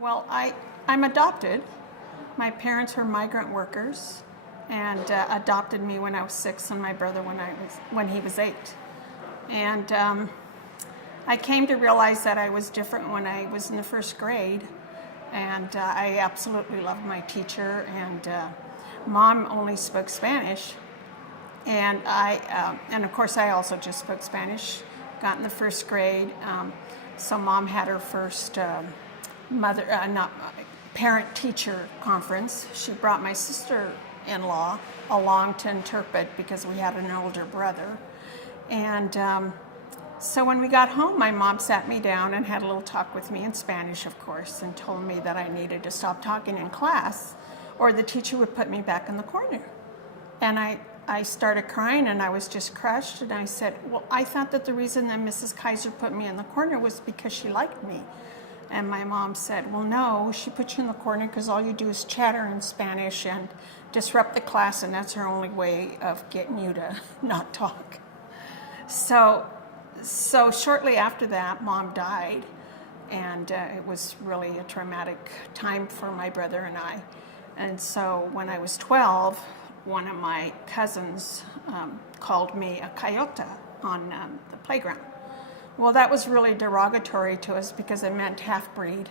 Well, I'm adopted. My parents were migrant workers and adopted me when I was 6 and my brother when he was 8. And I came to realize that I was different when I was in the first grade. And I absolutely loved my teacher, and Mom only spoke Spanish. And of course I also just spoke Spanish, got in the first grade. So Mom had her first parent-teacher conference. She brought my sister-in-law along to interpret because we had an older brother. And so when we got home, my mom sat me down and had a little talk with me in Spanish, of course, and told me that I needed to stop talking in class or the teacher would put me back in the corner. And I started crying and I was just crushed, and I said, well, I thought that the reason that Mrs. Kaiser put me in the corner was because she liked me. And my mom said, well, no, she put you in the corner because all you do is chatter in Spanish and disrupt the class, and that's her only way of getting you to not talk. So shortly after that, Mom died, and it was really a traumatic time for my brother and I. And so when I was 12, one of my cousins called me a coyote on the playground. Well, that was really derogatory to us because it meant half-breed,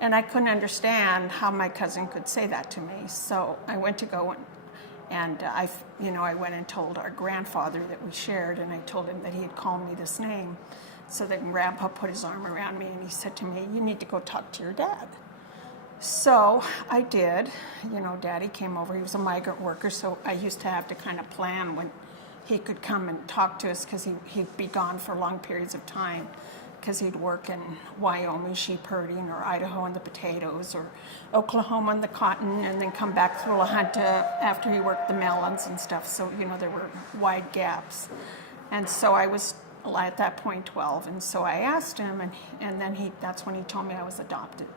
and I couldn't understand how my cousin could say that to me. So I went to go and I went and told our grandfather that we shared, and I told him that he had called me this name. So then Grandpa put his arm around me and he said to me, you need to go talk to your dad. So I did. Daddy came over. He was a migrant worker, so I used to have to kind of plan when he could come and talk to us because he'd be gone for long periods of time because he'd work in Wyoming sheep herding, or Idaho in the potatoes, or Oklahoma in the cotton, and then come back through La Junta after he worked the melons and stuff. So, there were wide gaps. And so I was at that point 12, and so I asked him, and then that's when he told me I was adopted.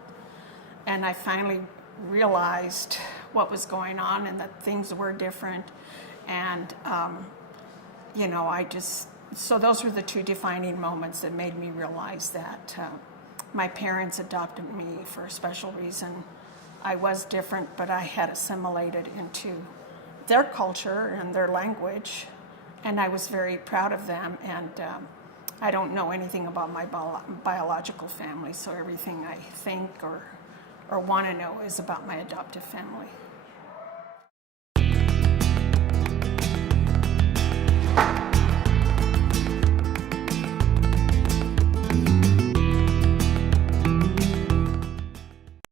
And I finally realized what was going on and that things were different. And, so those were the two defining moments that made me realize that my parents adopted me for a special reason. I was different, but I had assimilated into their culture and their language, and I was very proud of them. And I don't know anything about my biological family, so everything I think or want to know is about my adoptive family.